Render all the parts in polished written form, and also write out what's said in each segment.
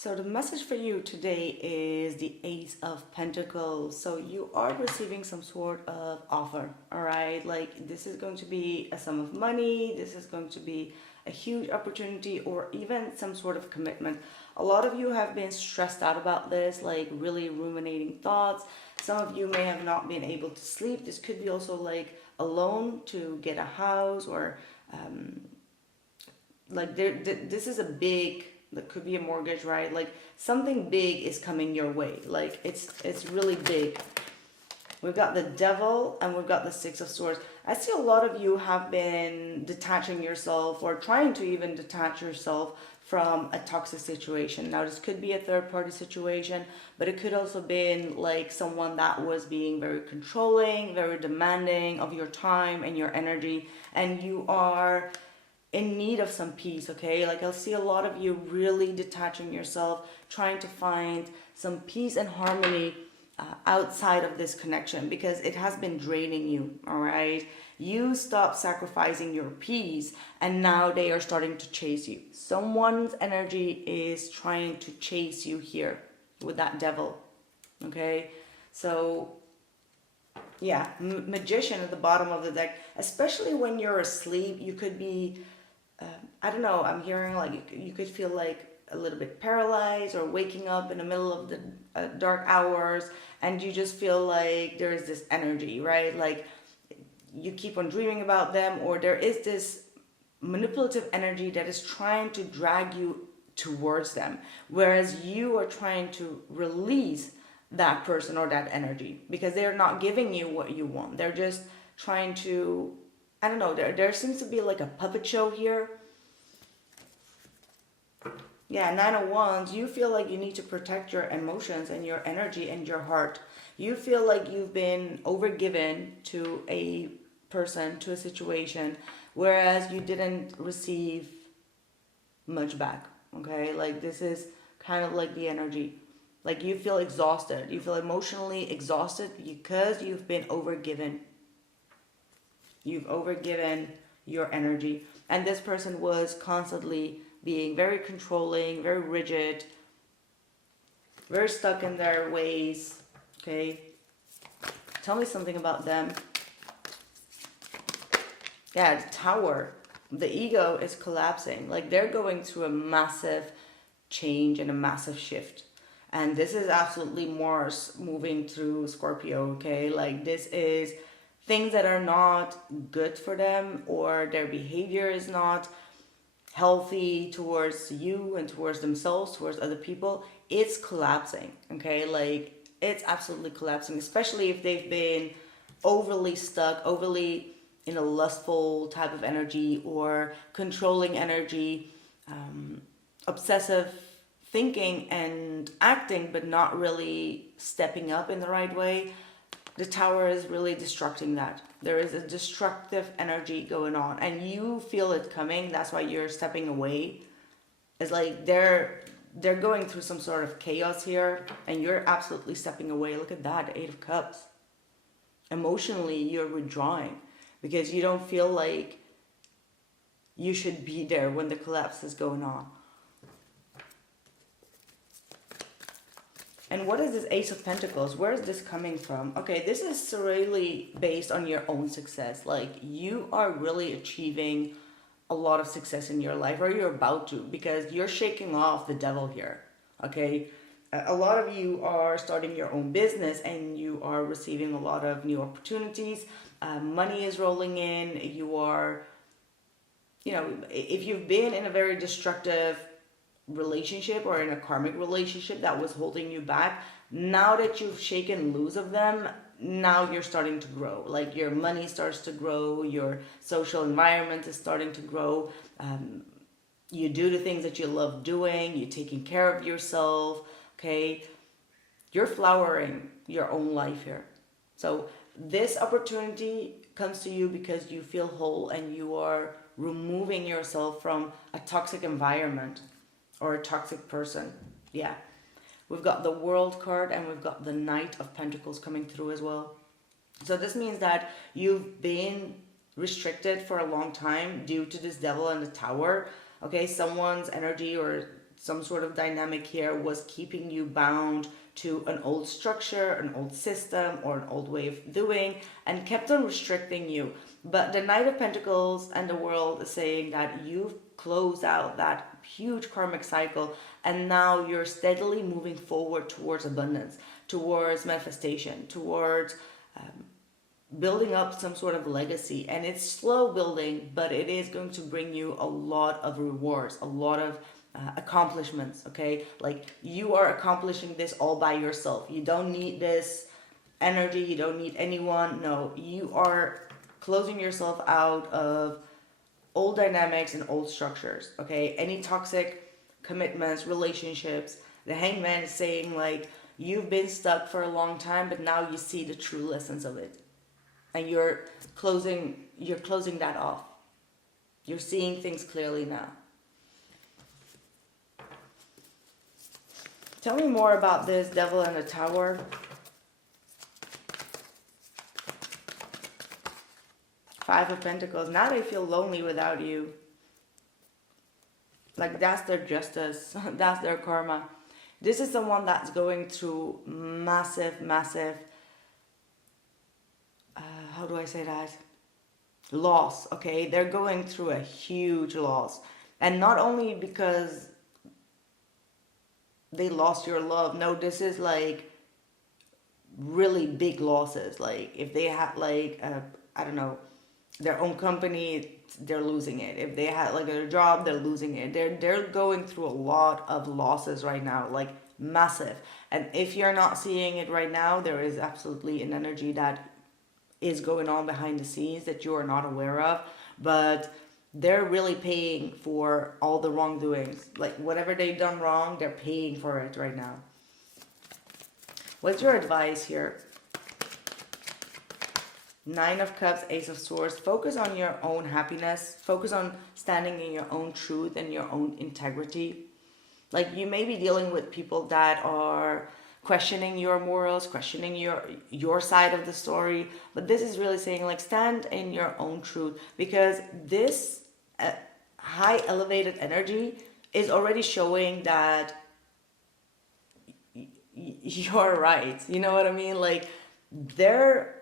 So the message for you today is the Ace of Pentacles. So you are receiving some sort of offer, all right? Like this is going to be a sum of money, this is going to be a huge opportunity, or even some sort of commitment. A lot of you have been stressed out about this, like really ruminating thoughts. Some of you may have not been able to sleep. This could be also like a loan to get a house, or this is a big, that could be a mortgage, right? Like something big is coming your way. Like it's really big. We've got the Devil and we've got the Six of Swords. I see a lot of you have been detaching yourself, or trying to even detach yourself from a toxic situation. Now this could be a third party situation, but it could also be like someone that was being very controlling, very demanding of your time and your energy, and you are in need of some peace. Okay, like I'll see a lot of you really detaching yourself, trying to find some peace and harmony outside of this connection, because it has been draining you. All right, you stopped sacrificing your peace and now they are starting to chase you. Someone's energy is trying to chase you here with that Devil. Okay, so yeah, Magician at the bottom of the deck. Especially when you're asleep, you could be I don't know, I'm hearing like you could feel like a little bit paralyzed, or waking up in the middle of the dark hours, and you just feel like there is this energy, right? Like you keep on dreaming about them, or there is this manipulative energy that is trying to drag you towards them, whereas you are trying to release that person or that energy, because they're not giving you what you want. They're just trying to, I don't know, there seems to be like a puppet show here. Yeah, Nine of Wands, you feel like you need to protect your emotions and your energy and your heart. You feel like you've been overgiven to a person, to a situation, whereas you didn't receive much back. Okay, like this is kind of like the energy. Like you feel exhausted. You feel emotionally exhausted because you've been overgiven. You've overgiven your energy. And this person was constantly being very controlling, very rigid, very stuck in their ways. Okay. Tell me something about them. Yeah, the Tower. The ego is collapsing. Like they're going through a massive change and a massive shift. And this is absolutely Mars moving through Scorpio, okay? Like this is things that are not good for them, or their behavior is not healthy towards you and towards themselves, towards other people. It's collapsing, okay? Like it's absolutely collapsing, especially if they've been overly stuck, overly in a lustful type of energy, or controlling energy, obsessive thinking and acting, but not really stepping up in the right way. The Tower is really destructing that. There is a destructive energy going on, and you feel it coming. That's why you're stepping away. It's like they're going through some sort of chaos here, and you're absolutely stepping away. Look at that, the Eight of Cups. Emotionally, you're withdrawing because you don't feel like you should be there when the collapse is going on. And what is this Ace of Pentacles? Where is this coming from? Okay, this is really based on your own success. Like you are really achieving a lot of success in your life, or you're about to, because you're shaking off the Devil here. Okay, a lot of you are starting your own business and you are receiving a lot of new opportunities. Money is rolling in. You are, you know, if you've been in a very destructive relationship or in a karmic relationship that was holding you back, now that you've shaken loose of them, now you're starting to grow. Like your money starts to grow, your social environment is starting to grow. You do the things that you love doing, you're taking care of yourself. Okay, you're flowering your own life here. So this opportunity comes to you because you feel whole and you are removing yourself from a toxic environment or a toxic person. Yeah. We've got the World card and we've got the Knight of Pentacles coming through as well. So this means that you've been restricted for a long time due to this Devil and the Tower. Okay, someone's energy or some sort of dynamic here was keeping you bound to an old structure, an old system, or an old way of doing, and kept on restricting you. But the Knight of Pentacles and the World is saying that you've closed out that huge karmic cycle, and now you're steadily moving forward towards abundance, towards manifestation, towards building up some sort of legacy. And it's slow building, but it is going to bring you a lot of rewards, a lot of accomplishments. Okay, like you are accomplishing this all by yourself. You don't need this energy, you don't need anyone. No, you are closing yourself out of old dynamics and old structures. Okay, any toxic commitments, relationships. The Hangman is saying like you've been stuck for a long time, but now you see the true lessons of it, and you're closing that off. You're seeing things clearly now. Tell me more about this Devil and the Tower. Five of Pentacles. Now they feel lonely without you. Like that's their justice. That's their karma. This is someone that's going through massive, how do I say that? Loss, okay? They're going through a huge loss. And not only because they lost your love. No, this is like really big losses. Like if they had like, I don't know, their own company, they're losing it. If they had like a job, they're losing it. They're going through a lot of losses right now, like massive. And if you're not seeing it right now, there is absolutely an energy that is going on behind the scenes that you are not aware of. But they're really paying for all the wrongdoings. Like whatever they've done wrong, they're paying for it right now. What's your advice here? Nine of Cups, Ace of Swords. Focus on your own happiness. Focus on standing in your own truth and your own integrity. Like you may be dealing with people that are questioning your morals, questioning your side of the story. But this is really saying like stand in your own truth, because this high elevated energy is already showing that you're right. You know what I mean? Like their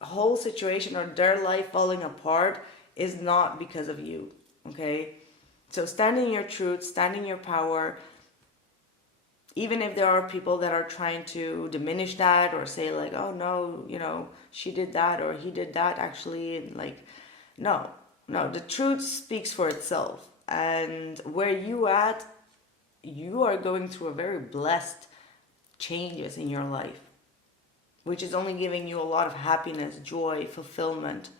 whole situation or their life falling apart is not because of you. Okay? So stand in your truth, stand in your power. Even if there are people that are trying to diminish that or say like, oh no, you know, she did that or he did that actually. And like, no, the truth speaks for itself. And where you at, you are going through a very blessed changes in your life, which is only giving you a lot of happiness, joy, fulfillment.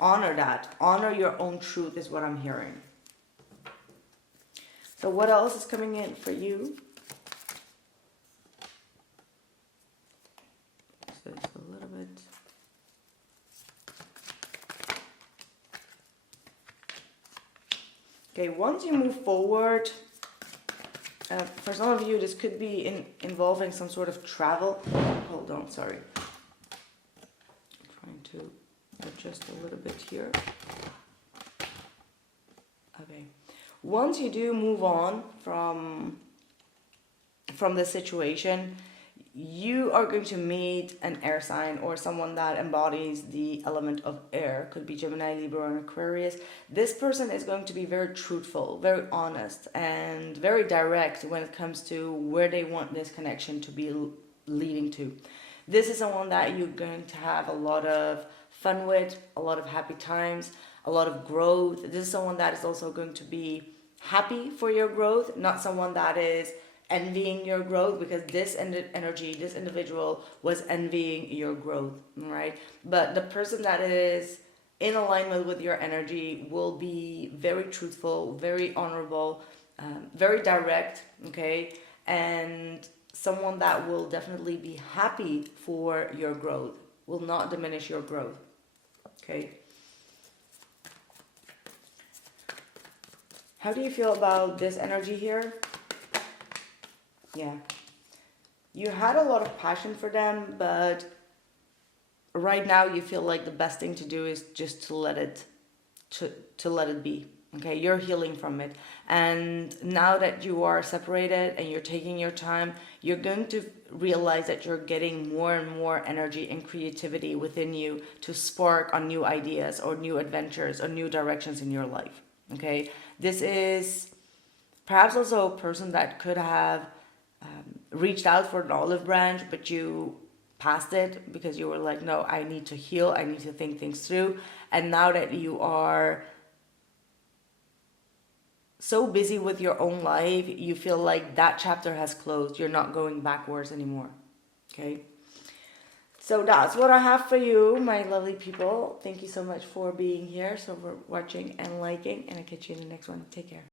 Honor that. Honor your own truth is what I'm hearing. So what else is coming in for you? So it's a little bit. Okay, once you move forward, for some of you, this could be involving some sort of travel. Hold on, sorry. I'm trying to adjust a little bit here. Okay. Once you do move on from the situation, you are going to meet an air sign or someone that embodies the element of air. Could be Gemini, Libra, and Aquarius. This person is going to be very truthful, very honest, and very direct when it comes to where they want this connection to be leading to. This is someone that you're going to have a lot of fun with, a lot of happy times, a lot of growth. This is someone that is also going to be happy for your growth, not someone that is envying your growth, because this energy, this individual was envying your growth, right? But the person that is in alignment with your energy will be very truthful, very honorable, very direct, okay? And someone that will definitely be happy for your growth, will not diminish your growth, okay? How do you feel about this energy here? Yeah, you had a lot of passion for them, but right now you feel like the best thing to do is just to let it be. Okay, you're healing from it. And now that you are separated and you're taking your time, you're going to realize that you're getting more and more energy and creativity within you to spark on new ideas or new adventures or new directions in your life. Okay, this is perhaps also a person that could have reached out for an olive branch, but you passed it because you were like, no, I need to heal, I need to think things through. And now that you are so busy with your own life, you feel like that chapter has closed. You're not going backwards anymore. Okay. So that's what I have for you, my lovely people. Thank you so much for being here, so for watching and liking, and I'll catch you in the next one. Take care.